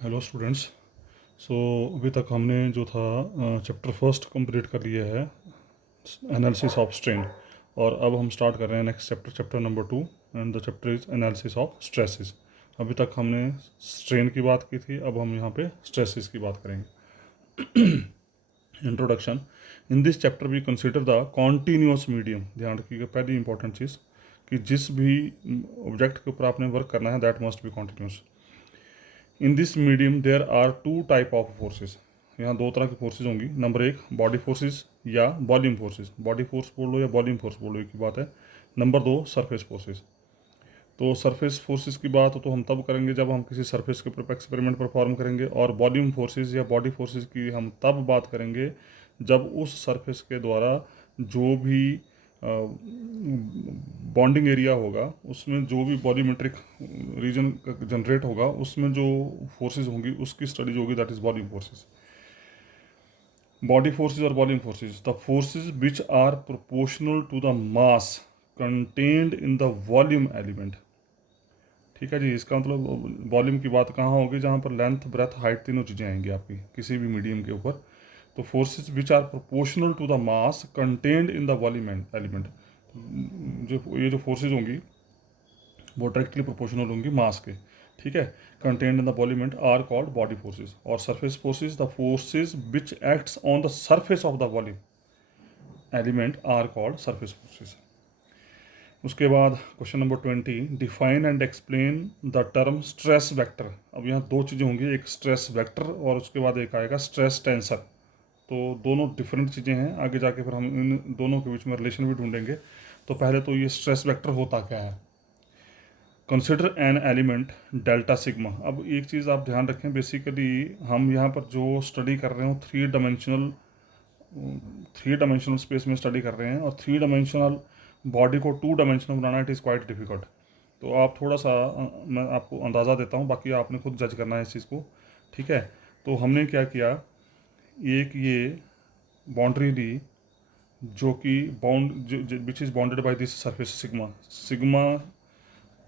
Hello students. सो अभी तक हमने जो था चैप्टर फर्स्ट कंप्लीट कर लिया है, एनालिसिस ऑफ स्ट्रेन। और अब हम स्टार्ट कर रहे हैं next chapter, chapter number 2, and the chapter is analysis of stresses. अभी तक हमने स्ट्रेन की बात की थी, अब हम यहाँ पे स्ट्रेसेस की बात करेंगे। Introduction. In this chapter we consider the continuous medium. ध्यान रखिएगा, पहली इंपॉर्टेंट चीज़ कि जिस भी ऑब्जेक्ट के ऊपर आपने वर्क करना है that must be continuous. In this medium there are two type of forces. यहाँ दो तरह की फोर्सेज होंगी। नंबर एक, बॉडी फोर्सेस या वॉल्यूम फोर्सेस। बॉडी फोर्स बोल लो या वॉल्यूम फोर्स बोल लो, एक ही बात है। नंबर दो, सरफेस फोर्सेस। तो सरफेस फोर्सेस की बात तो हम तब करेंगे जब हम किसी सरफेस के ऊपर एक्सपेरिमेंट परफॉर्म करेंगे, और वॉल्यूम फोर्सेस या बॉडी फोर्सेस की हम तब बात करेंगे जब उस सरफेस के द्वारा जो भी बॉन्डिंग एरिया होगा, उसमें जो भी वॉल्यूमेट्रिक रीजन जनरेट होगा, उसमें जो फोर्सेस होंगी उसकी स्टडी जो होगी that is volume forces. Body forces और volume forces, the forces which are proportional to the mass contained in the volume element. ठीक है जी, इसका मतलब वॉल्यूम की बात कहाँ होगी, जहाँ पर लेंथ, ब्रेथ, हाइट तीनों चीज़ें आएंगी आपकी किसी भी मीडियम के ऊपर। तो forces which are proportional to the mass contained in the volume element, जो ये जो फोर्सेज होंगी वो डायरेक्टली प्रोपोर्शनल होंगी मास के। ठीक है, contained in the volume are called body forces. और surface forces, the forces which acts on the surface of the volume element are called surface forces. उसके बाद question number 20, define and explain the term stress vector. अब यहाँ दो चीज़ें होंगी, एक stress vector और उसके बाद एक आएगा स्ट्रेस टेंसर। तो दोनों डिफरेंट चीज़ें हैं, आगे जाके फिर हम इन दोनों के बीच में रिलेशन भी ढूंढेंगे। तो पहले तो ये स्ट्रेस वेक्टर होता क्या है। Consider an element delta sigma. अब एक चीज़ आप ध्यान रखें, बेसिकली हम यहाँ पर जो स्टडी कर रहे हो थ्री डायमेंशनल स्पेस में स्टडी कर रहे हैं, और थ्री डायमेंशनल बॉडी को two dimensional banana it is quite difficult. तो आप थोड़ा सा मैं आपको अंदाज़ा देता हूँ, बाकी आपने खुद जज करना है इस चीज़ को। ठीक है, तो हमने क्या किया, एक ये बाउंड्री ली जो कि विच is bounded by this surface sigma. Sigma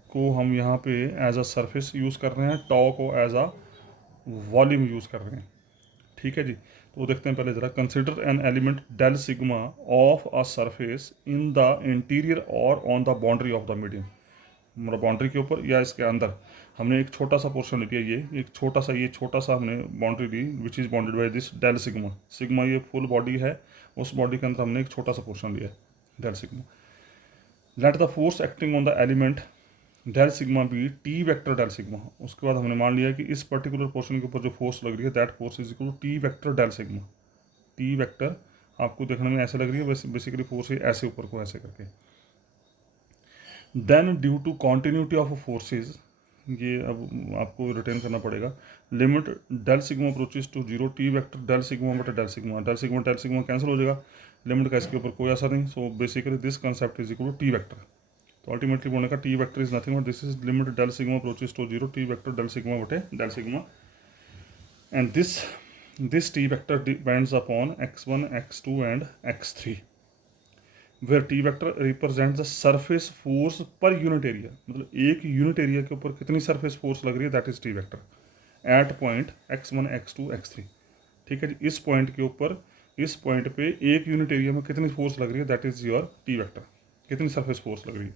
को हम यहाँ पे एज अ सरफेस यूज़ कर रहे हैं, टॉ को एज अ वॉल्यूम यूज़ कर रहे हैं। ठीक है जी, तो देखते हैं पहले ज़रा। Consider an element del sigma of a surface in the interior or on the boundary of the medium. मतलब बाउंड्री के ऊपर या इसके अंदर हमने एक छोटा सा पोर्शन लिया, ये एक छोटा सा हमने बाउंड्री ली which is bounded by this del sigma. Sigma ये फुल बॉडी है, उस बॉडी के अंदर हमने एक छोटा सा पोर्शन लिया del sigma. Let the force acting on the element del sigma be T vector del sigma. उसके बाद हमने मान लिया कि इस पर्टिकुलर पोर्शन के ऊपर जो फोर्स लग रही है that force is equal to T vector del sigma. T vector आपको देखने में ऐसे लग रही है, बेसिकली फोर्स है ऐसे ऊपर को ऐसे करके। Then due to continuity of forces, ये अब आपको रिटेन करना पड़ेगा। Limit del sigma approaches to zero, T vector del sigma बटा डेल सिग्मा कैंसिल हो जाएगा, लिमिट का इसके ऊपर कोई असर नहीं। So basically this concept is equal to T vector. तो अल्टीमेटली बोलने का T vector is nothing but this is limit del sigma approaches to zero, T vector del sigma बटे del sigma. And this T vector depends upon x1, x2 and x3, where T vector represent the surface force per unit area. मतलब एक unit area के ऊपर कितनी surface force लग रही है that is T vector eight point x1, x2, x3। ठीक है जी, इस पॉइंट के ऊपर, इस पॉइंट पे एक यूनिट एरिया में कितनी फोर्स लग रही है that is your T vector, कितनी सरफेस फोर्स लग रही है।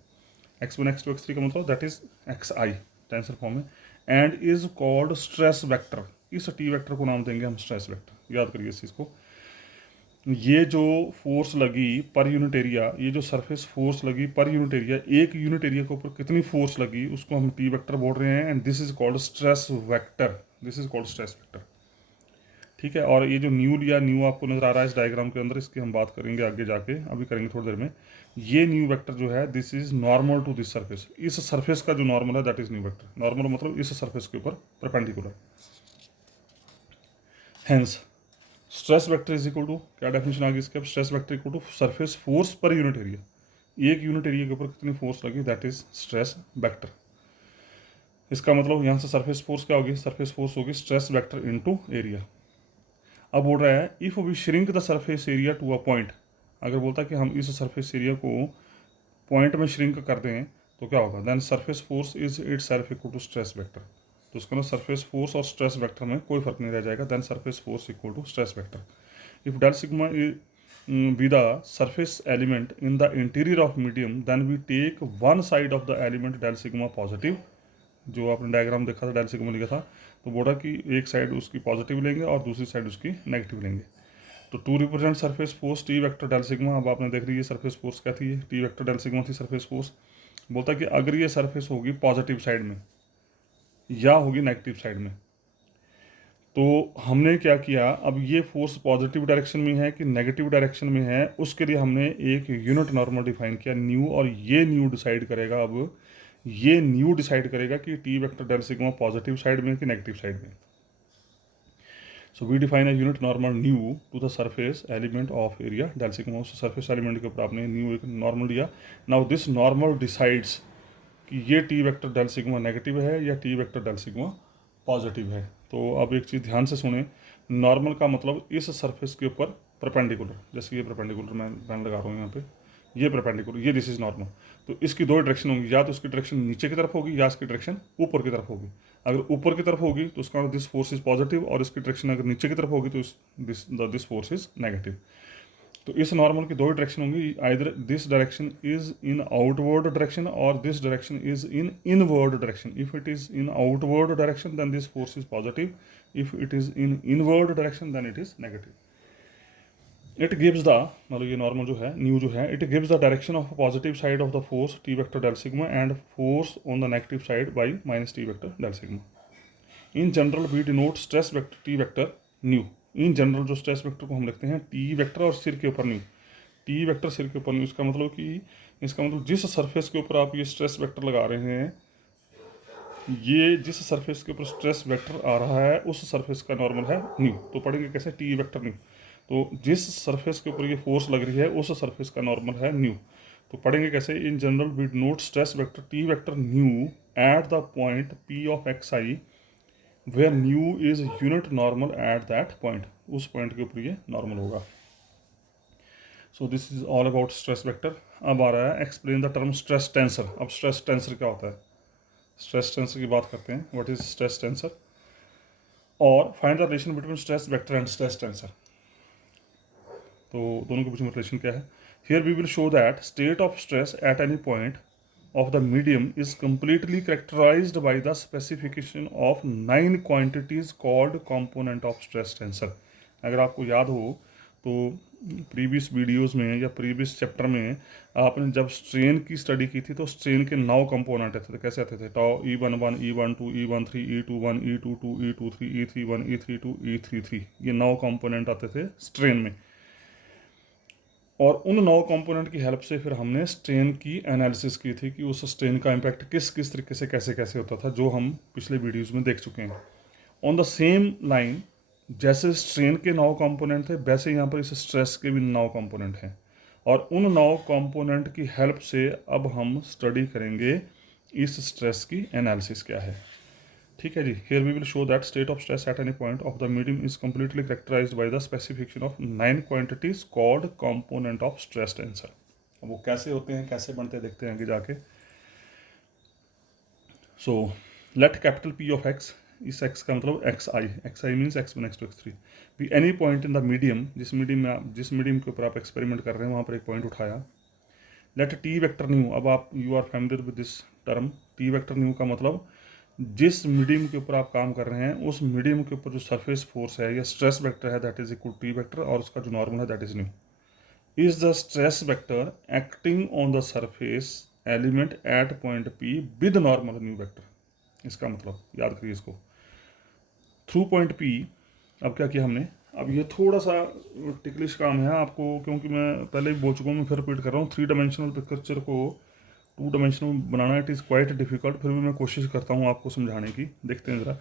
x1, x2, x3 का मतलब that is xi tensor form में, and is called stress vector. इस टी वेक्टर को नाम देंगे हम स्ट्रेस वेक्टर, याद करिए इस चीज़ को। ये जो फोर्स लगी पर यूनिट एरिया, ये जो सरफेस फोर्स लगी पर यूनिट एरिया, एक यूनिट एरिया के ऊपर कितनी फोर्स लगी उसको हम टी वेक्टर बोल रहे हैं, and this is called stress vector, this is called stress vector. ठीक है, और ये जो न्यू आपको नजर आ रहा है इस डायग्राम के अंदर, इसकी हम बात करेंगे आगे जाके, अभी करेंगे थोड़ी देर में। ये न्यू वेक्टर जो है this is normal to this surface, इस सरफेस का जो नॉर्मल है that is nu vector. Normal मतलब इस सरफेस के ऊपर perpendicular. Hence stress vector is equal to, क्या डेफिनेशन आ गई इसके, अब stress vector equal to surface force per unit area, एक यूनिट एरिया के ऊपर कितनी फोर्स लगी दैट इज स्ट्रेस वेक्टर। इसका मतलब यहाँ से सरफेस फोर्स क्या होगी, सरफेस फोर्स होगी स्ट्रेस वेक्टर इनटू एरिया। अब बोल रहा है if we shrink the surface area to a point, अगर बोलता है कि हम इस सरफेस एरिया को पॉइंट में श्रिंक कर दें तो क्या होगा, then surface force is itself equal to stress vector. तो उसका ना सरफेस फोर्स और स्ट्रेस वेक्टर में कोई फर्क नहीं रह जाएगा, then surface force equal to stress vector. If del sigma be the surface element in the interior of medium, then we take one side of the element del sigma positive, जो आपने diagram देखा था del sigma लिखा था, तो बोला कि एक साइड उसकी पॉजिटिव लेंगे और दूसरी साइड उसकी नेगेटिव लेंगे। तो to represent surface force T vector del sigma, अब आपने देख ली ये सरफेस फोर्स क्या थी, टी वेक्टर डेल सिग्मा थी सरफेस फोर्स। बोलता कि अगर ये सरफेस होगी पॉजिटिव साइड में या होगी नेगेटिव साइड में, तो हमने क्या किया, अब ये फोर्स पॉजिटिव डायरेक्शन में है कि नेगेटिव डायरेक्शन में है, उसके लिए हमने एक यूनिट नॉर्मल डिफाइन किया न्यू, और ये न्यू डिसाइड करेगा, अब ये न्यू डिसाइड करेगा कि T vector del sigma positive side में कि नेगेटिव साइड में। So we define a unit normal nu to the surface element of area del sigma, उस सरफेस एलिमेंट के ऊपर आपने न्यू एक नॉर्मल दिया। नाउ दिस नॉर्मल डिसाइड्स कि ये T vector del sigma negative है या T vector del sigma positive है। तो अब एक चीज़ ध्यान से सुने, नॉर्मल का मतलब इस सरफेस के ऊपर परपेंडिकुलर, जैसे ये परपेंडिकुलर मैं पेन लगा रहा हूँ यहाँ पे, ये परपेंडिकुलर, ये दिस इज नॉर्मल। तो इसकी दो डायरेक्शन होंगी, या तो इसकी डायरेक्शन नीचे की तरफ होगी या इसकी डायरेक्शन ऊपर की तरफ होगी। अगर ऊपर की तरफ होगी तो उसका दिस फोर्स इज पॉजिटिव, और इसकी डायरेक्शन अगर नीचे की तरफ होगी तो दिस फोर्स इज नेगेटिव। तो इस नॉर्मल की दो डायरेक्शन होंगी, either this direction is in outward direction or this direction is in inward direction. If it is in outward direction then this force is positive, if it is in inward direction then it is negative. It gives the, मतलब ये normal जो है nu जो है, it gives the direction of positive side of the force T vector del sigma and force on the negative side by minus T vector del sigma. In general we denote stress vector T vector nu. In general जो stress vector को हम लिखते हैं T vector और सिर के ऊपर new, T vector सिर के ऊपर न्यू। इसका मतलब जिस सरफेस के ऊपर आप ये स्ट्रेस वेक्टर लगा रहे हैं, ये जिस सरफेस के ऊपर स्ट्रेस वेक्टर आ रहा है उस सरफेस का नॉर्मल है न्यू। तो पढ़ेंगे कैसे, टी वेक्टर न्यू, तो जिस सरफेस के ऊपर ये फोर्स लग रही है उस सरफेस का नॉर्मल है न्यू। तो पढ़ेंगे कैसे, in general we denote stress vector T vector nu at the point P of X I where nu is unit normal at that point, उस पॉइंट के ऊपर ये नॉर्मल होगा। So this is all about stress vector. अब आ रहा है explain the term stress tensor. अब स्ट्रेस टेंसर क्या होता है, स्ट्रेस टेंसर की बात करते हैं, व्हाट इज स्ट्रेस टेंसर, और find the relation between stress vector and stress tensor. तो दोनों के बीच में रिलेशन क्या है। Here we will show that state of stress at any point of the medium is completely characterized by the specification of 9 quantities called component of stress tensor। अगर आपको याद हो तो प्रीवियस वीडियोस में या प्रीवियस चैप्टर में आपने जब स्ट्रेन की स्टडी की थी तो स्ट्रेन के 9 कंपोनेंट आते थे। कैसे आते थे, tau E11, E12, E13, E21, E22, E23, E31, E32, E33, ये 9 कंपोनेंट आते थे स्ट्रेन में। और उन 9 कंपोनेंट की हेल्प से फिर हमने स्ट्रेन की एनालिसिस की थी कि उस स्ट्रेन का इम्पैक्ट किस किस तरीके से कैसे कैसे होता था, जो हम पिछले वीडियोस में देख चुके हैं। ऑन द सेम लाइन, जैसे स्ट्रेन के 9 कंपोनेंट थे वैसे यहाँ पर इस स्ट्रेस के भी 9 कंपोनेंट हैं, और उन 9 कंपोनेंट की हेल्प से अब हम स्टडी करेंगे इस स्ट्रेस की एनालिसिस क्या है। ठीक है जी। Here we will show that state of stress at any point of the medium is completely characterised by the specification of 9 quantities called component of stress tensor. अब वो कैसे होते हैं, कैसे बनते हैं, देखते हैं आगे जाके। So let capital P of x, इस x का मतलब xi means x1 x2 x3 भी any point in the medium, जिस मीडियम के ऊपर आप एक्सपेरिमेंट कर रहे हैं वहाँ पर एक पॉइंट उठाया। लेट टी वेक्टर न्यू, अब आप you are familiar with this term, T vector nu का मतलब जिस मीडियम के ऊपर आप काम कर रहे हैं उस मीडियम के ऊपर जो सरफेस फोर्स है या स्ट्रेस वेक्टर है that is equal T vector, और उसका जो नॉर्मल है that is nu. Is the stress vector acting on the surface element at point P with normal nu vector. इसका मतलब याद करिए इसको, थ्रू पॉइंट पी। अब क्या किया हमने, अब ये थोड़ा सा टिकलिश काम है आपको, क्योंकि मैं पहले ही बोल चुका हूँ, मैं फिर रिपीट कर रहा हूँ। 3 डायमेंशनल पिक्चर को 2 dimensional banana it is quite difficult, फिर भी मैं कोशिश करता हूँ आपको समझाने की। देखते हैं ज़रा।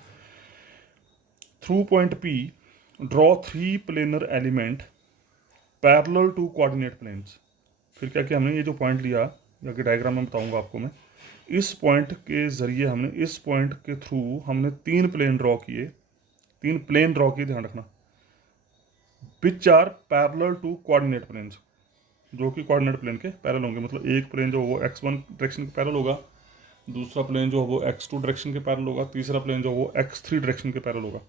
Through point P draw 3 planar element parallel to coordinate planes. फिर क्या किया हमने, ये जो पॉइंट लिया, या कि डायग्राम में बताऊंगा आपको मैं, इस पॉइंट के ज़रिए हमने, इस पॉइंट के थ्रू हमने 3 प्लेन ड्रॉ किए, 3 प्लेन ड्रॉ किए, ध्यान रखना, which are parallel to coordinate planes, जो कि कोऑर्डिनेट प्लेन के पैरेलल होंगे। मतलब एक प्लेन जो वो x1 डायरेक्शन के पैरेलल होगा, दूसरा प्लेन जो है वो x2 डायरेक्शन के पैरेलल होगा, तीसरा प्लेन जो है वो x3 डायरेक्शन के पैरेलल होगा।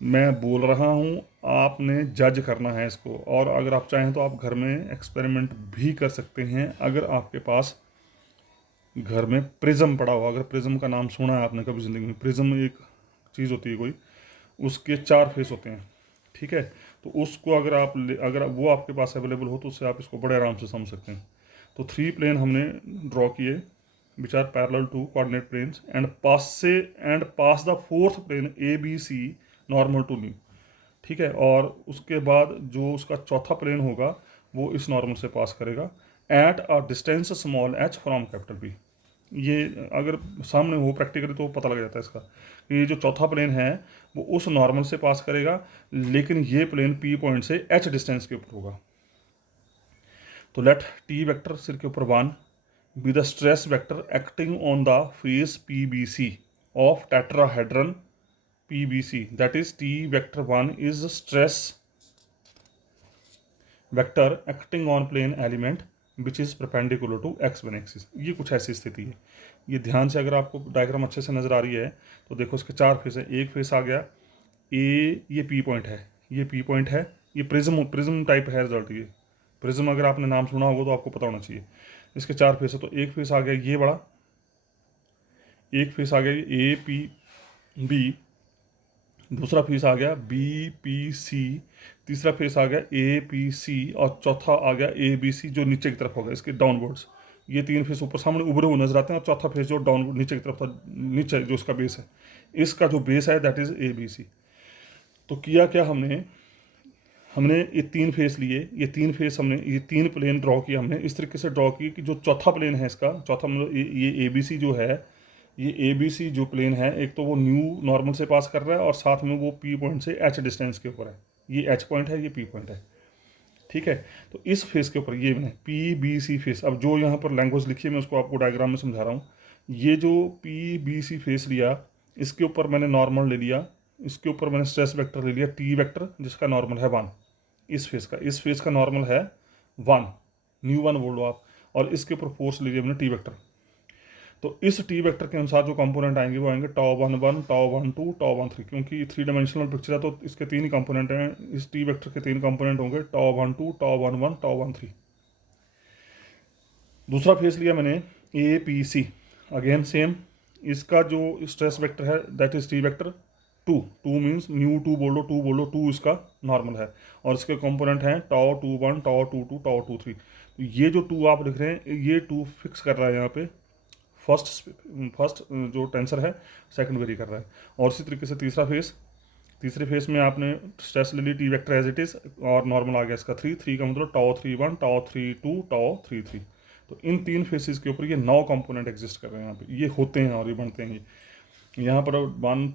मैं बोल रहा हूँ, आपने जज करना है इसको, और अगर आप चाहें तो आप घर में एक्सपेरिमेंट भी कर सकते हैं। अगर आपके पास घर में प्रिज्म पड़ा हुआ, अगर प्रिज्म का नाम सुना है आपने कभी ज़िंदगी में, प्रिज्म एक चीज़ होती है कोई, उसके 4 फेस होते हैं, ठीक है। तो उसको अगर वो आपके पास अवेलेबल हो तो उससे आप इसको बड़े आराम से समझ सकते हैं। तो 3 प्लेन हमने ड्रॉ किए which are parallel to coordinate planes and pass the fourth plane ABC normal to nu, ठीक है। और उसके बाद जो उसका चौथा प्लेन होगा वो इस नॉर्मल से पास करेगा at a distance small h from capital P। ये अगर सामने हो प्रैक्टिकली तो पता लग जाता है इसका कि ये जो चौथा प्लेन है वो उस नॉर्मल से पास करेगा, लेकिन ये प्लेन P पॉइंट से h डिस्टेंस के ऊपर होगा। तो लेट T वेक्टर सिर के ऊपर 1 B the stress vector acting on the face PBC of tetrahedron PBC, that is T vector 1 is stress vector acting on plane element which is perpendicular to x1 axis। ये कुछ ऐसी स्थिति है। ये ध्यान से अगर आपको डायग्राम अच्छे से नज़र आ रही है तो देखो इसके 4 फेस है। एक फेस आ गया ए, ये P पॉइंट है, ये P पॉइंट है, ये प्रिज्म टाइप है रिजल्ट। ये प्रिज्म अगर आपने नाम सुना होगा तो आपको पता होना चाहिए। इसके 4 फेस है, तो एक फेस आ गया ये बड़ा, एक फेस आ गया ये APB, दूसरा फेस आ गया BPC, तीसरा फेस आ गया APC, और चौथा आ गया ABC जो नीचे की तरफ होगा इसके डाउनवर्ड्स। ये 3 फेस ऊपर सामने उभरे हुए नजर आते हैं, और चौथा फेस जो डाउन नीचे की तरफ था, नीचे जो इसका बेस है, इसका जो बेस है दैट इज ABC। तो किया क्या हमने हमने ये 3 फेस लिए, ये 3 फेस हमने ये 3 प्लेन ड्रॉ किया हमने इस तरीके से ड्रॉ की कि जो चौथा प्लेन है इसका, चौथा मतलब ये ABC जो है, ये ABC जो प्लेन है, एक तो वो न्यू नॉर्मल से पास कर रहा है और साथ में वो P पॉइंट से H डिस्टेंस के ऊपर है। ये H पॉइंट है, ये P पॉइंट है, ठीक है। तो इस फेस के ऊपर ये मैंने PBC फेस, अब जो यहाँ पर लैंग्वेज लिखी है मैं उसको आपको डायग्राम में समझा रहा हूँ। ये जो PBC फेस लिया, इसके ऊपर मैंने नॉर्मल ले लिया, इसके ऊपर मैंने स्ट्रेस वेक्टर ले लिया T वेक्टर जिसका नॉर्मल है 1। इस फेस का नॉर्मल है 1, न्यू 1 बोलो आप, और इसके ऊपर फोर्स ले लिया हमने T वेक्टर। तो इस T वेक्टर के अनुसार जो कंपोनेंट आएंगे वो आएंगे τ11 τ12 τ13, क्योंकि 3 डायमेंशनल पिक्चर है तो इसके 3 ही कंपोनेंट हैं। इस T वेक्टर के 3 कंपोनेंट होंगे τ12 τ11 τ13। दूसरा फेस लिया मैंने APC, अगेन सेम, इसका जो स्ट्रेस वेक्टर है that is T vector 2 means new 2 बोलो, 2 बोलो, 2 इसका नॉर्मल है, और इसके कंपोनेंट हैं τ21 τ22 τ23। तो ये जो 2 आप लिख रहे हैं, ये 2 फिक्स कर रहा है यहाँ पे फर्स्ट जो टेंसर है, सेकंड वेरी कर रहा है। और इसी तरीके से तीसरे फेस में आपने स्ट्रेस ले ली T vector as it is, और नॉर्मल आ गया इसका 3 का मतलब τ31 τ32 τ33। तो इन 3 फेसेस के ऊपर ये 9 कंपोनेंट एग्जिस्ट कर रहे हैं यहाँ पे, ये होते हैं और ये बनते हैं। यहाँ पर 1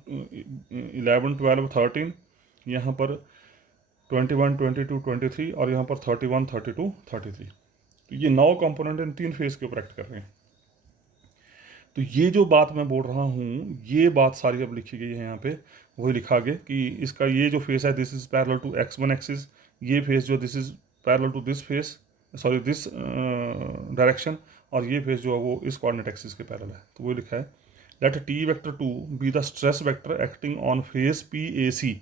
11 12 13, यहाँ पर 21 22 23, और यहाँ पर 31 32 33। तो ये 9 कंपोनेंट इन 3 फेस के ऊपर एक्ट कर रहे हैं। तो ये जो बात मैं बोल रहा हूँ, ये बात सारी अब लिखी गई है यहाँ पे, वही लिखा आगे कि इसका ये जो फेस है this is parallel to x1 axis, ये फेस जो this is parallel to this face, sorry this direction, और ये फेस जो है वो इस कोऑर्डिनेट एक्सिस के पैरेलल है। तो वो लिखा है let T vector 2 be the stress vector acting on face PAC,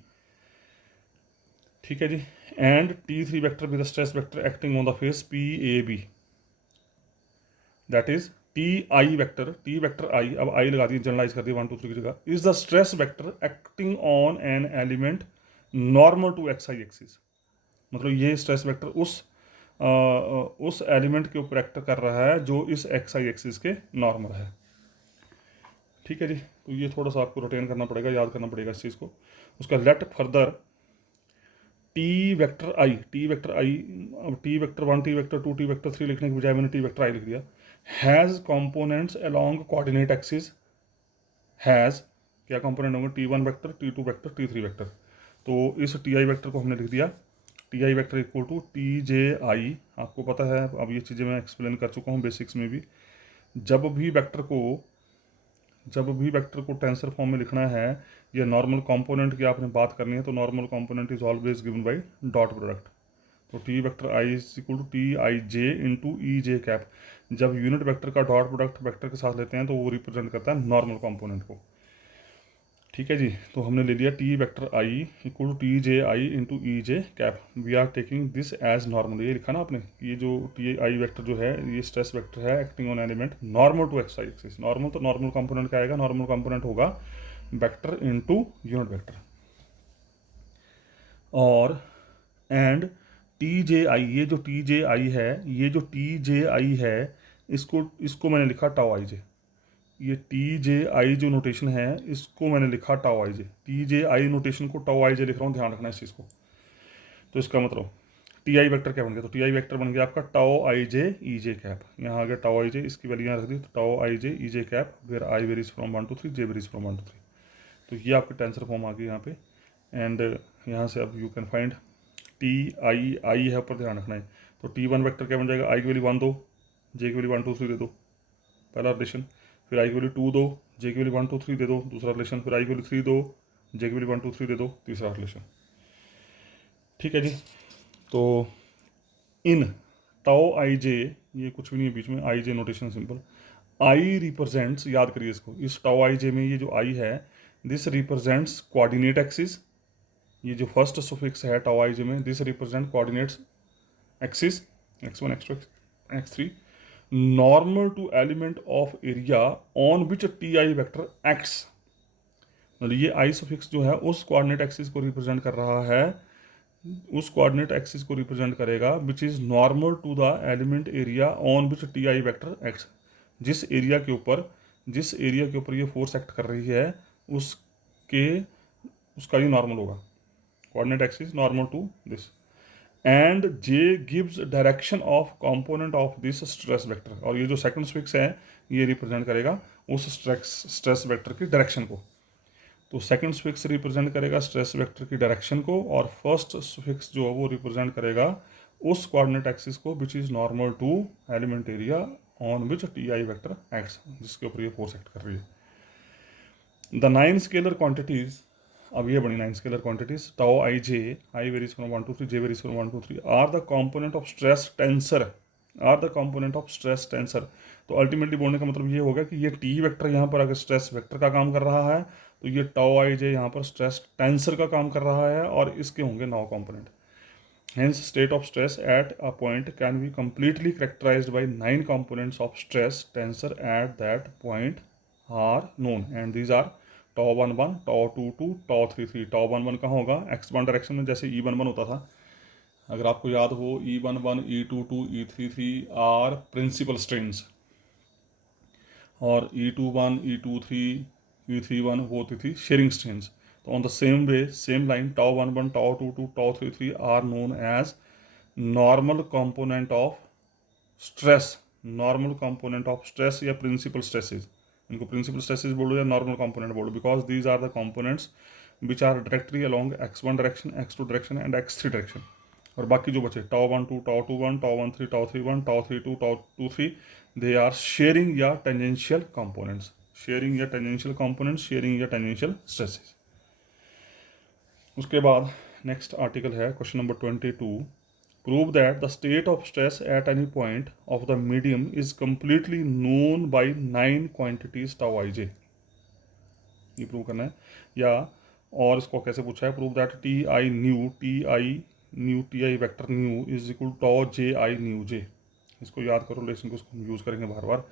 ठीक है जी, and T3 vector be the stress vector acting on the face PAB, that is T vector I, अब I लगा दी, जनरलाइज कर दिया 1 2 3 की जगह, is the stress vector acting on an element normal to XI axis. मतलब ये stress vector उस element के ऊपर एक्ट कर रहा है जो इस XI एक्सिस के नॉर्मल है, ठीक है जी। तो ये थोड़ा सा आपको रिटेन करना पड़ेगा, याद करना पड़ेगा इस चीज़ को। उसका let further T vector I, अब T vector 1 T vector 2 T vector 3 लिखने के बजाय मैंने T वेक्टर I लिख दिया। Has components along coordinate axis, has क्या कंपोनेंट होंगे T1 vector T2 vector T3 vector. तो इस TI वेक्टर को हमने लिख दिया TI vector equal to TJI। आपको पता है, अब ये चीज़ें मैं एक्सप्लेन कर चुका हूँ बेसिक्स में भी। जब भी वेक्टर को टेंसर फॉर्म में लिखना है या नॉर्मल कंपोनेंट की आपने बात करनी है तो normal component is always given by dot product. तो T vector I is equal to TIJ into EJ cap. जब यूनिट वेक्टर का डॉट प्रोडक्ट वेक्टर के साथ लेते हैं तो वो रिप्रेजेंट करता है नॉर्मल कंपोनेंट को। ठीक है जी, तो हमने ले लिया T vector I equal to T J I into E J cap. We are taking this as normal, ये लिखा ना आपने, ये जो टी आई वेक्टर जो है ये स्ट्रेस वेक्टर है acting on element normal to X axis. Normal तो नॉर्मल कंपोनेंट का आएगा, नॉर्मल कंपोनेंट होगा वेक्टर इंटू यूनिट वेक्टर। और एंड टी जे आई, ये जो टी जे आई है, ये जो टी जे आई है इसको मैंने लिखा टाउ आई जे। ये टी जे आई जो नोटेशन है इसको मैंने लिखा tau I J. T J I notation को टाउ आई जे लिख रहा हूँ, ध्यान रखना इस चीज़ को। तो इसका मतलब टी आई वैक्टर क्या बन गया, तो टी आई वैक्टर बन गया आपका tau I J E J cap. यहाँ आ गया टाउ आई जे, इसकी वैल्यू यहाँ रख दी, तो tau I J E J cap where I varies from 1 to 3, J varies from 1 to 3। तो ये आपके टेंसर फॉर्म आ गई यहाँ पे। एंड यहाँ से अब you can find T I, I है ऊपर, ध्यान रखना है। तो टी वन वैक्टर क्या बन जाएगा, आई की वैल्यू 1 दो, जे की वैल्यू 1 2 3 दे दो, पहला रिलेशन। फिर आई की वैल्यू 2 दो, जे की वैल्यू 1 2 3 दे दो, दूसरा रिलेशन। फिर आई की वैल्यू 3 दो, जे की वैल्यू 1 2 3 दे दो, तीसरा रिलेशन। ठीक है जी, तो इन टाओ आई जे, ये कुछ भी नहीं है बीच में, आई जे नोटेशन सिंपल। आई रिप्रेजेंट्स, याद करिए इसको, इस टाओ आई जे में ये जो आई है दिस रिप्रेजेंट्स कोऑर्डिनेट एक्सिस। ये जो फर्स्ट सुफिक्स है टाओ आई जे में, this represent coordinates axis x1 x2 x3 normal to element of area on which T I vector acts. मतलब ये आई सफिक्स जो है उस कोऑर्डिनेट एक्सिस को रिप्रेजेंट कर रहा है, उस कोऑर्डिनेट एक्सिस को रिप्रेजेंट करेगा which is normal to the element area on which T I vector acts. जिस एरिया के ऊपर ये फोर्स एक्ट कर रही है उसके उसका ये नॉर्मल होगा, coordinate axis normal to this. And J gives direction of component of this stress vector. और ये जो सेकंड स्विक्स है ये रिप्रेजेंट करेगा उस स्ट्रेस वेक्टर की डायरेक्शन को। तो सेकंड स्विक्स रिप्रेजेंट करेगा स्ट्रेस वेक्टर की डायरेक्शन को, और फर्स्ट स्विक्स जो है वो रिप्रेजेंट करेगा उस कोऑर्डिनेट एक्सिस को which is normal to element area on which T I vector acts, जिसके ऊपर ये फोर्स एक्ट कर रही है। द 9 स्केलर क्वांटिटीज, अब ये बनी 9 scalar quantities, tau I J, I varies from 1 to 3, J varies from 1 to 3 are the component of stress tensor, are the component of stress tensor. तो अल्टीमेटली बोलने का मतलब ये होगा कि ये टी वेक्टर यहाँ पर अगर स्ट्रेस वेक्टर का काम कर रहा है तो ये टाउ आई जे यहाँ पर स्ट्रेस टेंसर का काम कर रहा है, और इसके होंगे 9 component. Hence, state of stress at a point can be completely characterized by 9 components of stress tensor at that point are known, and these are tau 11, tau 22, tau 33। tau 11 कहाँ होगा, x1 डायरेक्शन में, जैसे E11 होता था, अगर आपको याद हो E11, E22, E33 are principal strains, और E21, E23, E31 वो होती थी शेयरिंग स्ट्रेन्स। तो on the same way, same line, tau 11, tau 22, tau 33 are known as normal component of stress, normal component of stress या principal stresses. इनको principal stresses बोलो या normal component बोलो, because these are the components which are directly along x1 direction, x2 direction and x3 direction. और बाकी जो बचे tau 12, tau 21, tau 13, tau 31, tau 32, tau 23, they are sharing या tangential components, sharing या tangential components, sharing या tangential stresses. उसके बाद next article है question number 22। Prove that the state of stress at any point of the medium is completely known by 9 quantities tau I J. ये prove करना है, या और इसको कैसे पूछा है, prove that T I nu, T I vector nu is equal tau J I nu J. इसको याद करो, लेकिन इसको यूज़ करेंगे बार बार।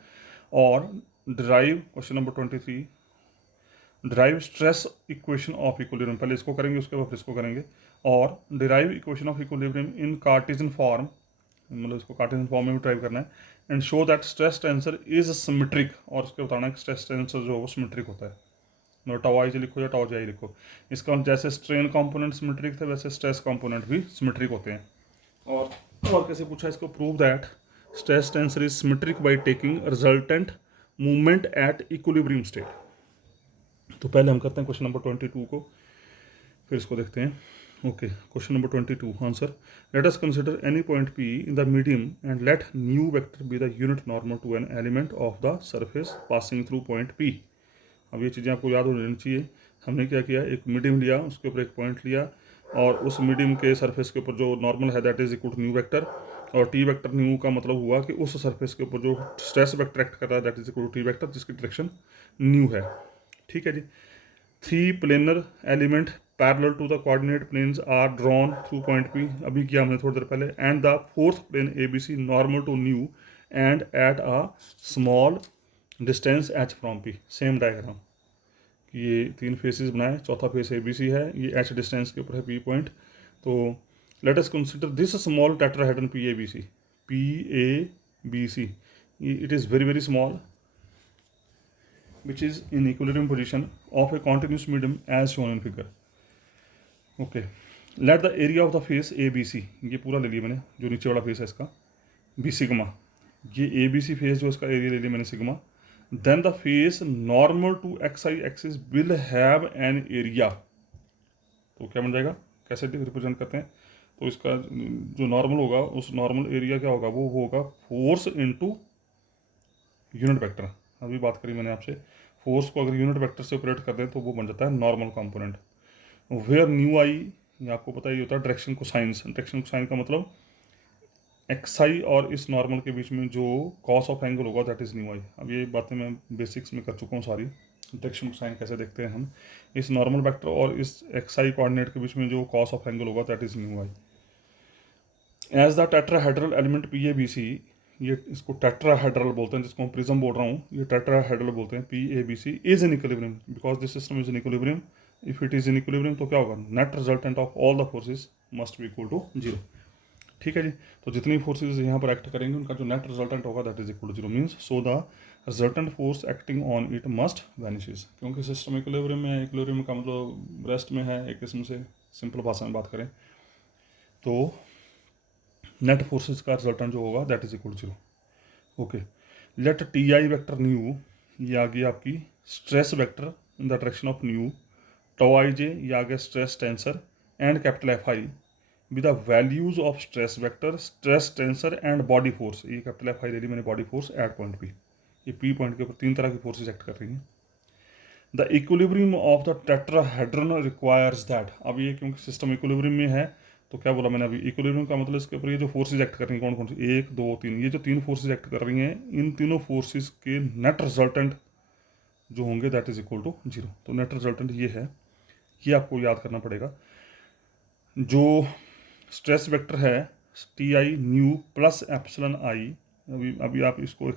और drive question number 23, drive stress equation of equilibrium, पहले इसको करेंगे उसके बाद फिर इसको करेंगे। और derive equation of equilibrium in Cartesian form, मतलब इसको कार्टेशियन फॉर्म में भी ड्राइव करना है। And show that stress tensor is symmetric, और उसके बताना है कि स्ट्रेस टेंसर जो है वो सिमेट्रिक होता है। मतलब टाउ आई जे लिखो या टाउ जे आई लिखो, इसका जैसे स्ट्रेन कंपोनेंट सिमेट्रिक थे वैसे स्ट्रेस कंपोनेंट भी सिमेट्रिक होते हैं। और कैसे पूछा इसको, prove that stress tensor is symmetric by taking resultant movement at equilibrium state. तो पहले हम करते हैं क्वेश्चन नंबर 22 को, फिर इसको देखते हैं। Okay, question number 22 answer, let us consider any point P in the medium and let nu vector be the unit normal to an element of the surface passing through point P। अब ये चीज़ें आपको याद हो जानी चाहिए। हमने क्या किया, एक मीडियम लिया, उसके ऊपर एक पॉइंट लिया, और उस मीडियम के सरफेस के ऊपर जो नॉर्मल है that is equal to nu vector, और टी वेक्टर न्यू का मतलब हुआ कि उस सरफेस के ऊपर जो स्ट्रेस वेक्टर एक्ट कर रहा है that is equal to T vector जिसकी डायरेक्शन न्यू है। ठीक है जी। Three planar element parallel to the coordinate planes are drawn through point P, अभी किया हमने थोड़ी देर पहले, and the fourth plane A B C normal to nu and at a small distance H from P. Same diagram, ये तीन faces बनाए, चौथा फेस ए बी सी है, ये एच डिस्टेंस के ऊपर है पी पॉइंट। तो let us consider this small tetrahedron P A B C, P A B C, it is very very small which is in equilibrium position of a continuous medium as shown in figure. Okay, let the area of the face ABC, ये पूरा ले लिया मैंने, जो नीचे वाला face है इसका बी सिग्मा, ये ABC फेस जो इसका एरिया ले लिया मैंने sigma, then the face normal to X I axis will have an area. तो क्या बन जाएगा, कैसे रिप्रेजेंट करते हैं, तो इसका जो नॉर्मल होगा उस नॉर्मल एरिया क्या होगा, वो होगा फोर्स इनटू यूनिट वेक्टर। अभी बात करी मैंने आपसे, फोर्स को अगर यूनिट वेक्टर से ऑपरेट कर दें तो वो बन जाता है नॉर्मल कंपोनेंट। वेयर न्यू आई, ये आपको पता ही होता है डायरेक्शन कोसाइंस। डायरेक्शन कोसाइन का मतलब एक्स आई और इस नॉर्मल के बीच में जो कॉस ऑफ एंगल होगा दैट इज़ न्यू आई। अब ये बातें मैं बेसिक्स में कर चुका हूँ सारी। डायरेक्शन कोसाइन कैसे देखते हैं हम, इस नॉर्मल वेक्टर और इस एक्स आई कोऑर्डिनेट के बीच में जो कॉस ऑफ एंगल होगा that is nu I. As the tetrahedral element P A B C, ये इसको टेट्राहेड्रल बोलते हैं, जिसको हम प्रिज्म बोल रहा हूँ, ये टेट्राहेड्रल बोलते हैं, P A B C is in equilibrium because this system is in equilibrium. If it is in equilibrium तो क्या होगा, net resultant of all the forces must be equal to zero. ठीक है जी। तो जितनी फोर्सेज यहाँ पर एक्ट करेंगे उनका जो नेट रिजल्टेंट होगा that is equal to zero, means so the resultant force acting on it must vanishes. क्योंकि सिस्टम इक्विलिब्रियम में है, इक्विलिब्रियम का मतलब रेस्ट में है एक किस्म से, सिंपल भाषा में बात करें तो नेट फोर्सेज का रिजल्टेंट जो होगा that is equal to zero. Okay, let T I vector nu, ये आ गई आपकी stress vector in the direction of nu, tau I J ये आ गया stress tensor, and capital F I with the values of stress vector, stress tensor and body force. ये capital F I ले ली मैंने, body force at point P. ये P point के ऊपर तीन तरह की फोर्सेज एक्ट कर रही हैं। The equilibrium of the tetrahedron requires that, अब ये क्योंकि सिस्टम इक्विलिब्रियम में है तो क्या बोला मैंने अभी, इक्विलिब्रियम का मतलब इसके ऊपर ये जो फोर्सेज एक्ट कर रही हैं कौन कौन सी, एक दो तीन, ये जो तीन फोर्सेज एक्ट कर रही हैं, इन तीनों फोर्सेज के नेट रिजल्टेंट जो होंगे that is equal to zero. तो नेट रिजल्टेंट ये है, ये आपको याद करना पड़ेगा। जो स्ट्रेस वेक्टर है T I nu plus epsilon I, अभी अभी आप इसको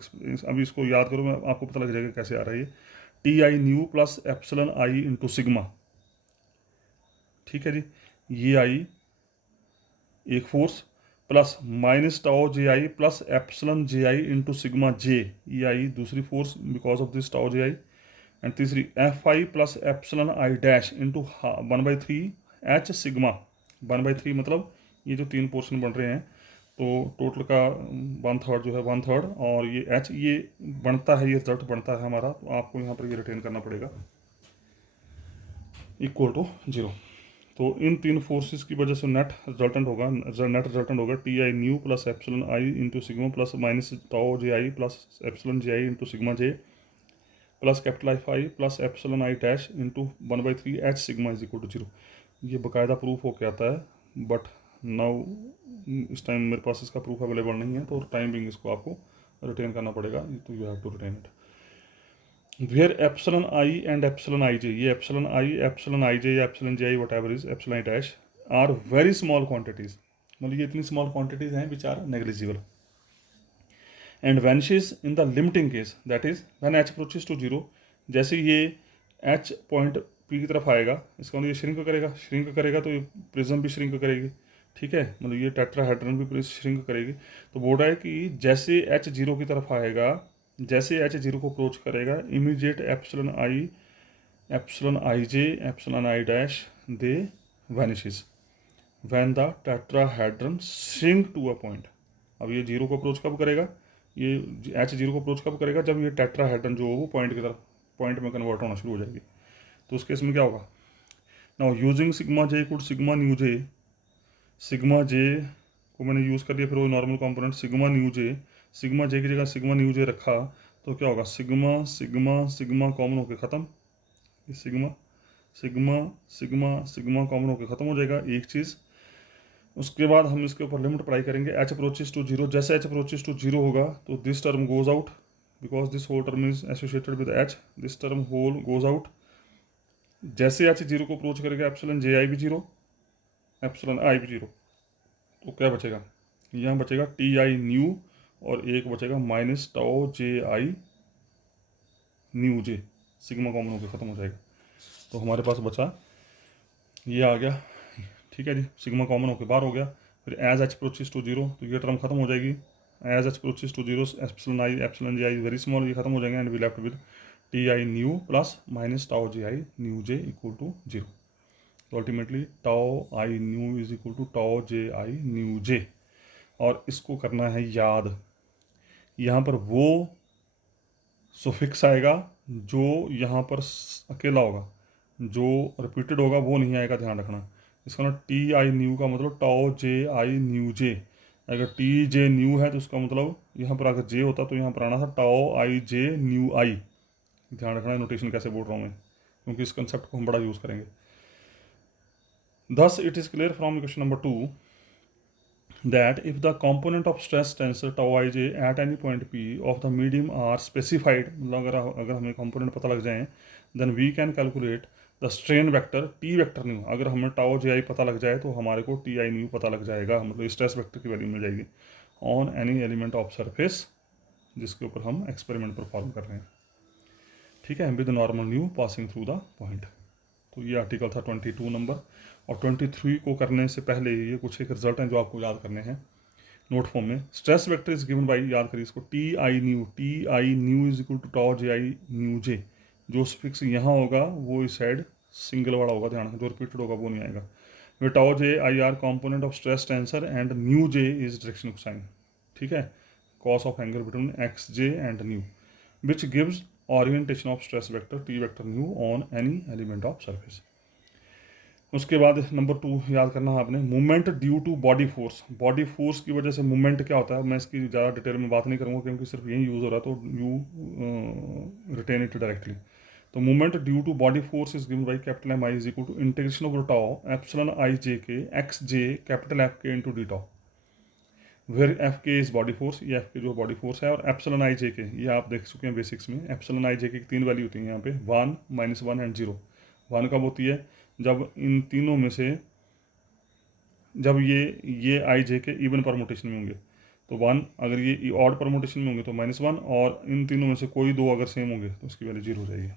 अभी इसको याद करो, मैं आपको पता लग जाएगा कैसे आ रहा है ये, T I nu plus epsilon I into sigma. ठीक है जी, ये आई एक force plus minus tau J I plus epsilon J I into sigma J, ये आई दूसरी force because of this tau J I, and तीसरी F I plus epsilon I dash into 1/3 H sigma. 1/3 मतलब ये जो तीन पोर्शन बन रहे हैं तो टोटल का 1/3 जो है 1/3, और ये एच ये बनता है, ये रिजल्ट बनता है हमारा, तो आपको यहाँ पर ये रिटेन करना पड़ेगा इक्वल टू जीरो। तो इन तीन फोर्सेस की वजह से नेट रिजल्टेंट होगा T I nu plus epsilon I into sigma plus minus tau J I plus epsilon J I into sigma J plus capital F I plus epsilon I dash into 1/3 H sigma is equal to zero. ये बाकायदा proof होके आता है, but now इस time मेरे पास इसका proof available नहीं है, तो टाइम बिंग इसको आपको रिटेन करना पड़ेगा, तो you have to retain it. Where epsilon I and epsilon I J, ये एप्सिलन आई जे या epsilon J I whatever is epsilon I dash are very small quantities, मतलब ये इतनी स्मॉल क्वांटिटीज हैं which are negligible, and vanishes in the limiting case that is when H approaches to zero. जैसे ये H point P की तरफ आएगा, इसका मतलब ये श्रिंक करेगा तो ये प्रिज्म भी श्रिंक करेगी। ठीक है, मतलब ये टेट्राहेड्रन भी श्रिंक करेगी। तो बोल रहा है कि जैसे एच जीरो की तरफ आएगा, जैसे एच जीरो को अप्रोच करेगा, immediate epsilon I J epsilon I dash they vanishes when the tetrahedron shrink to a point. अब ये जीरो को अप्रोच कब करेगा, ये एच जीरो को अप्रोच कब करेगा, जब ये टेट्राहेड्रन जो वो पॉइंट की तरफ पॉइंट में कन्वर्ट होना शुरू हो जाएगी। तो उस केस में क्या होगा, now using sigma J equal sigma new जे, सिग्मा जे को मैंने यूज़ कर लिया, फिर वो नॉर्मल कंपोनेंट सिग्मा न्यू जे, सिग्मा जे की जगह सिग्मा न्यू जे रखा, तो क्या होगा, सिग्मा सिग्मा सिग्मा कॉमन होकर ख़त्म, ये sigma sigma sigma sigma common होकर ख़त्म हो जाएगा एक चीज़, उसके बाद हम इसके ऊपर लिमिट अप्लाई करेंगे एच अप्रोचेस टू जीरो। जैसे एच अप्रोचेस टू जीरो होगा तो this term goes out because this whole term is associated with H, this term whole goes out. जैसे एच जीरो को अप्रोच करेगा एप्सिलॉन जे आई भी zero, epsilon i भी zero, तो क्या बचेगा, यहाँ बचेगा टी आई न्यू और एक बचेगा minus tau J I nu J, sigma common होकर ख़त्म हो जाएगा। तो हमारे पास बचा ये आ गया, ठीक है जी, सिग्मा कॉमन होकर बाहर हो गया। फिर as H approaches to zero तो ये टर्म खत्म हो जाएगी, as H approaches to zero epsilon J I very small, ये खत्म हो जाएंगे and we left with T I nu plus minus tau J I nu J equal to zero. तो ultimately tau I nu is equal to tau J I nu J. और इसको करना है याद, यहाँ पर वो सुफिक्स आएगा जो यहाँ पर अकेला होगा, जो रिपीटेड होगा वो नहीं आएगा, ध्यान रखना। इसका ना टी आई न्यू का मतलब टाओ जे आई न्यू जे, अगर टी जे न्यू है तो उसका मतलब यहाँ पर अगर जे होता तो यहाँ पर आना था टाओ आई जे न्यू आई। ध्यान रखना नोटेशन कैसे बोल रहा हूँ मैं, क्योंकि इस कंसेप्ट को हम बड़ा यूज़ करेंगे। Thus, it is clear from question number 2 that if the component of stress tensor tau ij at any point p of the medium are specified, मतलब अगर हमें component पता लग जाए, then we can calculate the strain vector t vector new. अगर हमें tau J आई पता लग जाए तो हमारे को टी आई न्यू पता लग जाएगा, मतलब स्ट्रेस वेक्टर की वैल्यू मिल जाएगी on any element of surface जिसके ऊपर हम एक्सपेरिमेंट परफॉर्म कर रहे हैं, ठीक है, with normal new passing through the point. तो ये आर्टिकल था 22 नंबर। और 23 को करने से पहले ये कुछ एक रिजल्ट हैं जो आपको याद करने हैं नोट फॉर्म में। Stress vector is given by, याद करिए इसको, T I nu is equal to tau J I nu J. जो फिक्स यहाँ होगा वो इस साइड सिंगल वाला होगा, ध्यान रखना, जो रिपीटेड होगा वो नहीं आएगा। Where tau J I are component of stress tensor and nu J is direction cosine, ठीक है, cos of angle between X J and nu which gives orientation of stress vector t vector nu on any element of surface। उसके बाद number 2 याद करना है आपने, movement due to body force. Body force की वजह से मूवमेंट क्या होता है, मैं इसकी ज़्यादा डिटेल में बात नहीं करूँगा क्योंकि सिर्फ यही यूज़ हो रहा है, तो यू रिटेन इट डायरेक्टली। तो movement due to body force is given by capital M I is equal to integration of tau epsilon I J के X J capital F K into D tau, where F K is body force, ये F K जो body force है, और epsilon I J के ये आप देख चुके हैं बेसिक्स में। एप्सिलॉन आई जे के 3 वैल्यू होती है यहाँ पे, 1 -1 एंड 0। 1 कब होती है, जब इन तीनों में से जब ये आई जे के इवन परमुटेशन में होंगे तो 1, अगर ये ऑड परमुटेशन में होंगे तो -1, और इन तीनों में से कोई दो अगर सेम होंगे तो उसकी वैल्यू 0 हो जाएगी,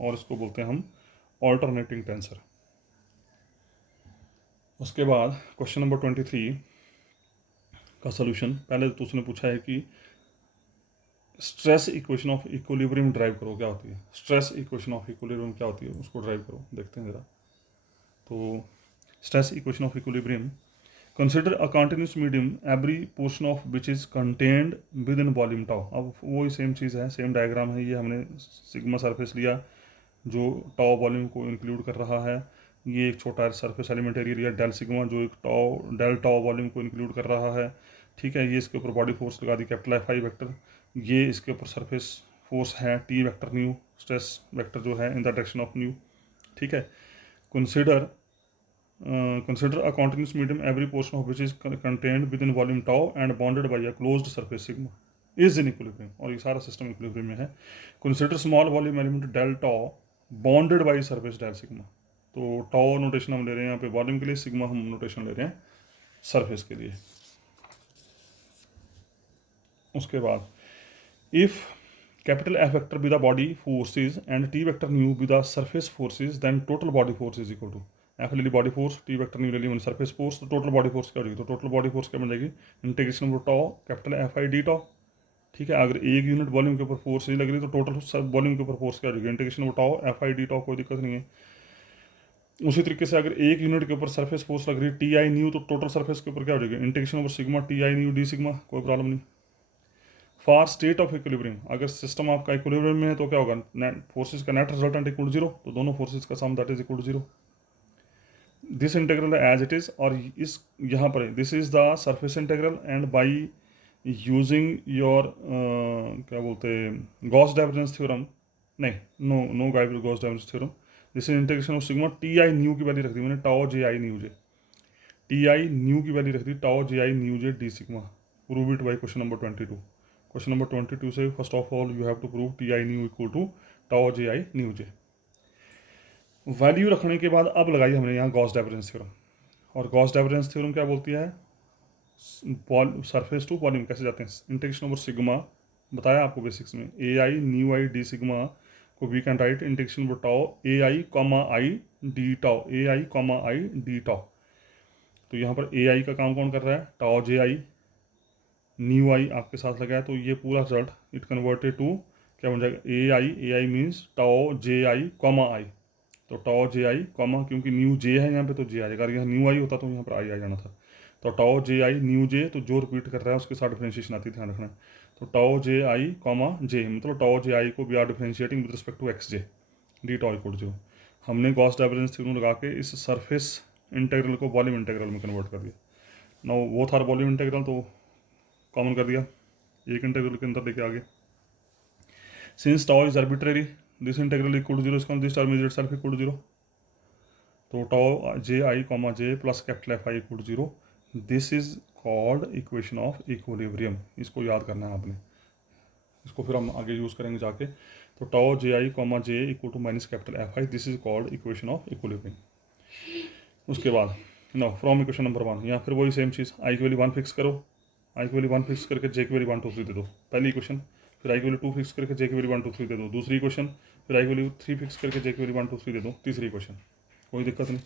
और इसको बोलते हैं हम ऑल्टरनेटिंग टेंसर। उसके बाद क्वेश्चन नंबर 23 का सोल्यूशन। पहले तो उसने पूछा है कि stress equation of equilibrium drive करो, क्या होती है स्ट्रेस इक्वेशन ऑफ इक्विलिब्रियम, क्या होती है उसको ड्राइव करो, देखते हैं ज़रा। तो stress equation of equilibrium, consider a continuous medium every portion of which is contained with in volume tau. अब वो ही सेम चीज़ है, सेम डायग्राम है, ये हमने सिग्मा सरफेस लिया जो टाउ वॉल्यूम को इंक्लूड कर रहा है, ये एक छोटा सरफेस एलिमेंट एरिया लिया डेल सिग्मा जो एक डेल टाउ वॉल्यूम को इंक्लूड कर रहा है, ठीक है। ये इसके ऊपर बॉडी फोर्स लगा दी कैपिटल एफ आई वेक्टर, ये इसके ऊपर सरफेस फोर्स है T vector new, stress vector जो है इन द डायरेक्शन ऑफ न्यू, ठीक है। Consider a continuous medium every portion of which is contained within volume tau and bounded by a closed surface sigma is in equilibrium, और ये सारा system equilibrium में है। Consider small volume element del tau bonded by surface del sigma. तो tau notation हम ले रहे हैं यहाँ पे वॉल्यूम के लिए, सिग्मा हम नोटेशन ले रहे हैं सरफेस के लिए। उसके बाद if capital F vector be the body forces and T vector nu be the surface forces then total body force is equal to, F ले ली body force, T vector nu ले ली सरफेस फोर्स, तो total body force क्या हो जाएगी, तो total body force क्या बन जाएगी, integration of tau capital F I D tau, ठीक है। अगर एक यूनिट वॉल्यूम के ऊपर फोर्स नहीं लग रही तो टोटल सब वॉल्यूम के ऊपर फोर्स क्या हो जाएगी, integration of tau F I D tau, कोई दिक्कत नहीं है। उसी तरीके से अगर एक यूनिट के ऊपर सरफेस फोर्स लग रही है टी आई न्यू, तो टोटल सरफेस के ऊपर क्या हो जाएगी, integration of sigma T I new D sigma, कोई प्रॉब्लम नहीं। फॉर स्टेट ऑफ इक्विलिब्रियम, अगर सिस्टम आपका इक्विलिब्रियम में है तो क्या होगा, फोर्सेज का नेट रिजल्टेंट इक्वल 0, तो दोनों फोर्सेज का sum that is equal 0। This integral as it is, और इस यहाँ पर this is the surface integral and by using your क्या बोलते हैं गॉस डाइवर्जेंस थ्योरम, नहीं no Gauss divergence theorem, this is integration of sigma T I nu की value रख दी मैंने tau J I nu J, T I nu की value रख दी tau J I nu J D sigma. Prove it by question number 22। Question number 22 से first of all you have to prove T I nu equal to tau J I nu J. Value रखने के बाद अब लगाई हमने यहाँ Gauss divergence theorem. और Gauss divergence theorem क्या बोलती है, सरफेस टू वॉल्यूम कैसे जाते हैं, इंटीग्रेशन ओवर सिग्मा बताया आपको बेसिक्स में, A I nu I D sigma को we can write integration over tau A I comma I D tau, A I comma I D tau. तो यहाँ पर ए आई का काम कौन कर रहा है, टाओ जे आई, न्यू आई आपके साथ लगा है, तो ये पूरा रिजल्ट इट कन्वर्टेड टू क्या बन जाएगा, A I means tau J I comma I. तो टाओ जे आई कॉमा, क्योंकि न्यू जे है यहाँ पे तो जे आ जाएगा, अगर यहाँ न्यू आई होता तो यहाँ पर आई आ जाना था। तो टाओ जे आई न्यू जे, तो जो रिपीट कर रहा है उसके साथ डिफरेंशिएशन आती है, ध्यान रखना। तो टाओ जे आई कॉमा जे, मतलब टाओ जे आई को we are differentiating with respect to X J D tau equal to. हमने गॉस डाइवर्जेंस थ्योरम लगा के इस सरफेस इंटीग्रल को वॉल्यूम इंटीग्रल में कन्वर्ट कर दिया। नाउ वो था वॉल्यूम इंटीग्रल, तो कॉमन कर दिया, एक इंटीग्रल के अंदर लेके आगे। Since tau is arbitrary this integral equal to zero, इसका this term is itself equal to zero. तो tau J I comma J plus capital F I equal to zero, this is called equation of equilibrium. इसको याद करना है आपने, इसको फिर हम आगे यूज़ करेंगे जाके। तो tau J I comma J equal to minus capital F I, this is called equation of equilibrium. उसके बाद नो फ्रॉम इक्वेशन नंबर 1, या फिर वही सेम चीज़, आई की वैल्यू 1 फिक्स करो, आई की वैल्यू 1 फिक्स करके जे की वैल्यू 1 2 3 दे दो, पहली इक्वेशन। फिर आई की वैल्यू 2 फिक्स करके जे की वैल्यू 1 2 3 दे दो, दूसरी इक्वेशन। फिर आई की वैल्यू 3 फिक्स करके जे की वैल्यू 1 2 3 दे दो, तीसरी इक्वेशन। कोई दिक्कत नहीं।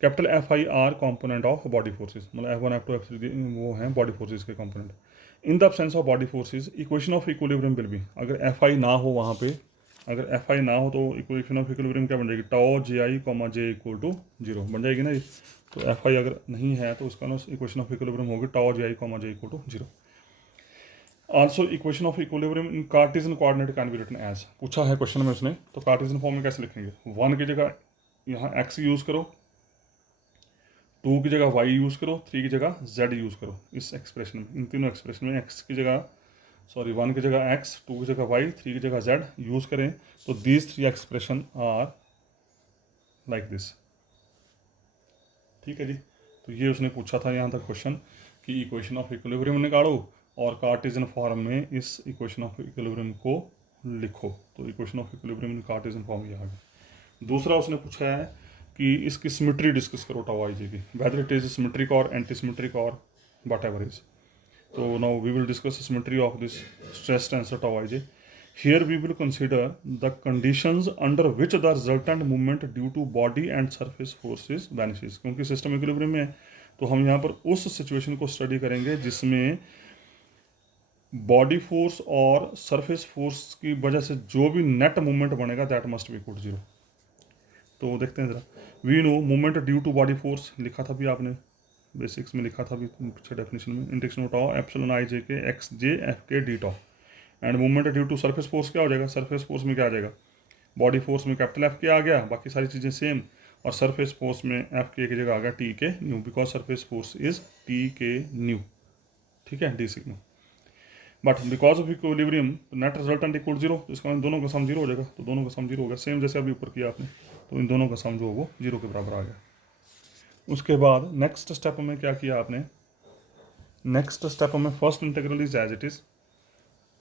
Capital F I are component of body forces, मतलब F1 F2 F3 वो हैं बॉडी फोर्सेज के component. In the absence of body forces equation of equilibrium will be, अगर एफ आई ना हो वहाँ पे, अगर एफ आई ना हो तो इक्वेशन ऑफ इक्विलिब्रियम क्या बन जाएगी, tau J I comma J equal to zero बन जाएगी ना। तो एफ आई अगर नहीं है तो उसका ना इक्वेशन ऑफ इक्विलिब्रियम होगी tau J I comma J equal to zero. Also equation of equilibrium in Cartesian coordinate can be written as, पूछा है क्वेश्चन में उसने, तो कार्टेशियन फॉर्म में कैसे लिखेंगे, 1 की जगह यहाँ एक्स यूज़ करो, 2 की जगह वाई यूज़ करो, 3 की जगह जेड यूज़ करो। इस एक्सप्रेशन में, इन तीनों एक्सप्रेशन में एक्स की जगह 1 की जगह एक्स, 2 की जगह वाई, 3 की जगह जेड यूज़ करें, तो these 3 expression are like this. ठीक है जी। तो ये उसने पूछा था यहाँ तक क्वेश्चन कि इक्वेशन ऑफ इक्विलिब्रियम निकालो और कार्टेशियन फॉर्म में इस इक्वेशन ऑफ इक्विलिब्रियम को लिखो। तो equation of equilibrium in Cartesian form ये आ गया। दूसरा उसने पूछा है कि इसकी सिमेट्री डिस्कस करो टाओ आई जे की, वेदर इट इज सिमेट्रिक और एंटी सिमेट्रिक और वट एवर इज। तो now we will discuss symmetry of this stress tensor tau I J. Here we will consider the conditions under which the resultant movement due to body and surface forces vanishes। क्योंकि system equilibrium में है तो हम यहाँ पर उस situation को study करेंगे जिसमें बॉडी फोर्स और सरफेस फोर्स की वजह से जो भी नेट मूवमेंट बनेगा that must be equal to zero. तो देखते हैं ज़रा, we know movement due to body force लिखा था भी आपने बेसिक्स में, लिखा था भी पीछे डेफिनेशन में, integration tau epsilon I J के एक्स जे एफ के D tau. And movement due to surface force क्या हो जाएगा, सरफेस फोर्स में क्या आ जाएगा, बॉडी फोर्स में कैपिटल एफ के आ गया, बाकी सारी चीज़ें सेम, और सरफेस फोर्स में एफ के की जगह आ गया टी के new, because surface force is T के न्यू। ठीक है, D sigma. But because of equilibrium net resultant equal zero, इसका दोनों का सम जीरो हो जाएगा। तो दोनों का सम जीरो हो गया, सेम जैसे अभी ऊपर किया आपने, तो इन दोनों का सम जो वो जीरो के बराबर आ गया। उसके बाद नेक्स्ट स्टेप में क्या किया आपने, नेक्स्ट स्टेप में first integral is as it is,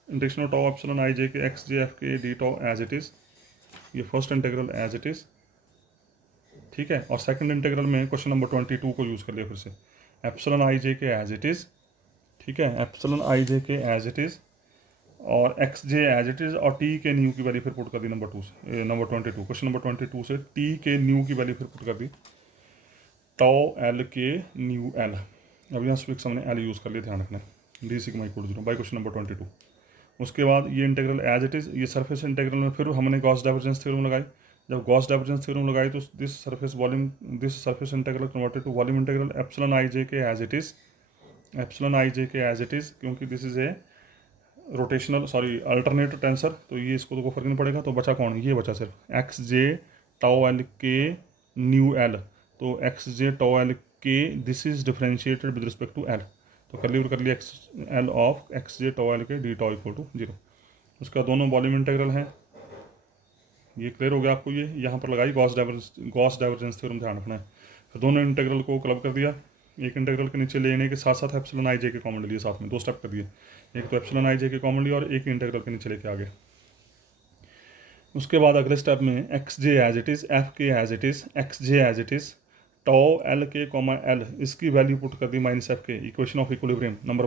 integration of tau epsilon I J के एक्स जे एफ के D tau as it is, ये first integral as it is. ठीक है, और सेकंड इंटीग्रल में क्वेश्चन नंबर 22 को use कर लिया फिर से, एप्सिलॉन आई जे के एज इट इज़। ठीक है, एप्सिलॉन आई जे के एज इट इज़ और X J as it is, और टी के न्यू की वैल्यू फिर पुट कर दी नंबर 2 से, नंबर 22 क्वेश्चन नंबर 22 से टी के न्यू की वैल्यू फिर पुट कर दी, tau L K nu L. अब यहाँ स्विक्स हमने एल यूज़ कर लिया, ध्यान रखना है, D sigma equal to zero by question number 22। उसके बाद ये इंटीग्रल एज इट इज़, ये सरफेस इंटीग्रल में फिर हमने गॉस डाइवर्जेंस थ्योरम लगाई। जब गॉस डाइवर्जेंस थ्योरम लगाई तो this surface volume, this surface integral converted to volume integral epsilon I J के as it is, epsilon I J के एज इट इज़, क्योंकि this is a rotational alternate tensor, तो ये इसको तो कोई फर्क नहीं पड़ेगा। तो बचा कौन, ये बचा सिर्फ X J tau L K nu L. तो X J tau L K this is differentiated with respect to L, तो कर लिया X L of X J tau L K D tau equal to zero. उसका दोनों volume integral हैं, ये clear हो गया आपको। ये यहाँ पर लगाई गॉस डाइवर्जेंस थ्योरम, ध्यान रखना है। फिर दोनों इंटीग्रल को क्लब कर दिया, एक इंटीग्रल के नीचे लेने के साथ साथ एप्सिलॉन आई जे के कॉमन ले लिए, साथ में 2 स्टेप कर दिए, एक तो एप्सिलॉन आई जे के कॉमन लिया और एक इंटीग्रल के नीचे लेके आ गए। उसके बाद अगले स्टेप में X J as it is, F K as it is, X J as it is, tau L K comma L, इसकी वैल्यू पुट कर दी minus F K, equation of equilibrium number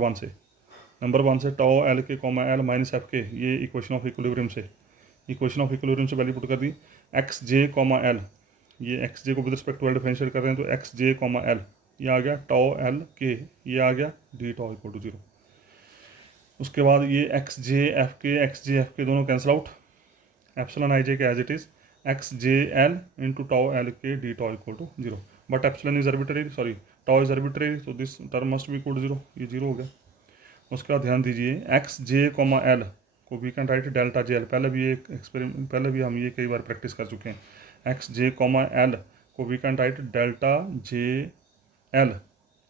one से tau L K comma L minus F K, ये equation of equilibrium से value put कर दी। X J comma L, ये X J को with respect to L differentiate कर रहे हैं तो एक्स जे कॉमा एल, ये आ गया टॉ एल के, ये आ गया डी टॉ इक्वल टू 0। उसके बाद ये एक्स जे एफ के दोनों cancel out, epsilon I J के as it is, X J L into tau L K D tau equal to 0, but epsilon is arbitrary, sorry tau is arbitrary, तो this term must be equal to 0, ये 0 हो गया। उसके बाद ध्यान दीजिए X J comma L को we can write delta J L, पहले भी हम ये कई बार प्रैक्टिस कर चुके हैं। एक्स जे कॉमा एल को we can write delta J L,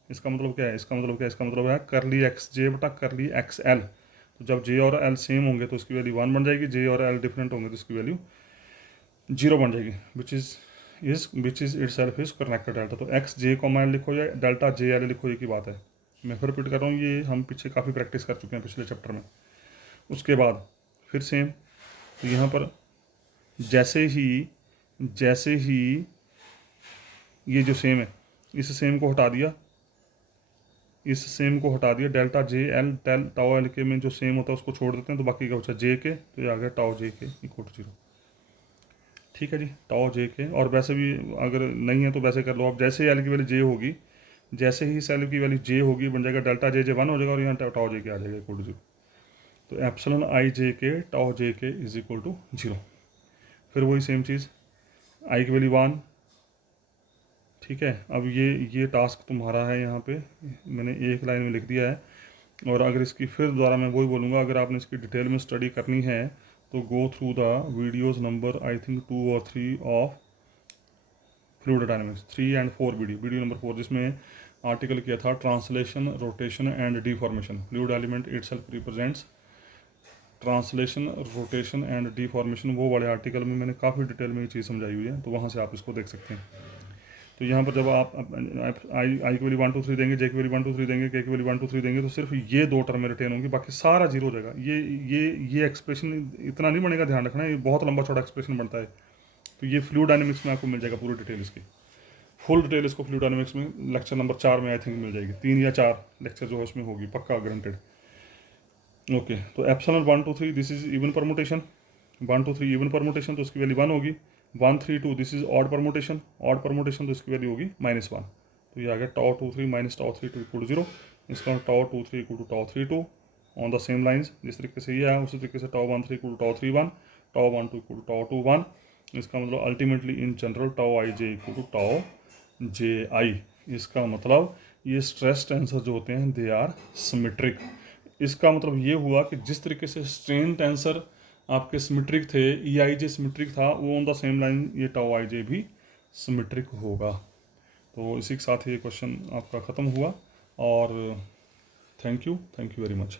इसका मतलब क्या है, इसका मतलब है करली एक्स जे बटा करली एक्स एल। तो जब जे और एल सेम होंगे तो इसकी वैल्यू 1 बन जाएगी, जे और एल डिफरेंट होंगे तो इसकी वैल्यू 0 बन जाएगी, which is it self is connected delta. तो एक्स जे कॉमा एल लिखो या डेल्टा जे एल लिखो, एक ही बात है। मैं फिर रिपीट कर रहा हूँ, ये हम पीछे काफ़ी प्रैक्टिस कर चुके हैं पिछले चैप्टर में। उसके बाद फिर सेम, तो यहाँ पर जैसे ही ये जो सेम है, इस सेम को हटा दिया, delta J L tau L के में जो सेम होता है उसको छोड़ देते हैं, तो बाकी क्या बचा जे के, तो ये आ गया टाओ जे के इक्वल टू 0। ठीक है जी, टाओ जे के। और वैसे भी अगर नहीं है तो वैसे कर लो आप, जैसे एल की वैल्यू जे होगी, जैसे ही सेल की वैल्यू जे होगी बन जाएगा डेल्टा जे 1 हो जाएगा और यहाँ टाओ जे के आ जाएगा इक्वल टू 0। तो एप्सिलॉन आई जे के टाओ जे के इज इक्वल टू 0। फिर वही सेम चीज़, आई की वैल्यू 1, ठीक है। अब ये टास्क तुम्हारा है, यहाँ पे मैंने एक लाइन में लिख दिया है। और अगर इसकी फिर दोबारा मैं वही बोलूँगा, अगर आपने इसकी डिटेल में स्टडी करनी है तो go through the videos number I think 2 और 3 of fluid dynamics, 3 and 4 video number 4, जिसमें आर्टिकल किया था translation, rotation and deformation. Fluid element itself represents translation, rotation and deformation, वो वाले आर्टिकल में मैंने काफ़ी डिटेल में ये चीज़ समझाई हुई है, तो वहाँ से आप इसको देख सकते हैं। तो यहाँ पर जब आप आई की वैल्यू 1 2 3 देंगे, जे की वैल्यू 1 2 3 देंगे, के की वैल्यू 1 2 3 देंगे, तो सिर्फ ये 2 टर्म रिटेन होंगी, बाकी सारा 0 हो जाएगा। ये एक्सप्रेशन इतना नहीं बनेगा, ध्यान रखना, ये बहुत लंबा चौड़ा एक्सप्रेशन बनता है। तो ये फ्लूइड डायनामिक्स में आपको मिल जाएगा पूरी डिटेल इसकी, फुल डिटेल इसको फ्लूइड डायनामिक्स में लेक्चर नंबर 4 में आई थिंक मिल जाएगी, 3 या 4 लेक्चर जो है उसमें होगी पक्का, गारंटेड। ओके, तो epsilon 1 2 3 this is even permutation, 1 2 3 even permutation, तो उसकी वैल्यू 1 होगी। 1 3 2 दिस इज ऑड परमुटेशन, तो इसकी वैल्यू होगी -1। तो ये आ गया tau 2 3 minus tau 3 2 equal to 0। इसका tau 2 3 equal to tau 3 2 on the same lines, जिस तरीके से ये है उसी तरीके से tau 1 3 equal to tau 3 1, tau 1 2 equal to tau 2 1। इसका मतलब ultimately in general tau I J equal to tau J I. इसका मतलब ये स्ट्रेस टेंसर जो होते हैं दे आर सिमेट्रिक। इसका मतलब ये हुआ कि जिस तरीके से स्ट्रेन टेंसर आपके सिमेट्रिक थे, ई आई जे सिमेट्रिक था, वो ऑन द सेम लाइन ये टाओ आई जे भी सिमेट्रिक होगा। तो इसी के साथ ये क्वेश्चन आपका ख़त्म हुआ और थैंक यू वेरी मच।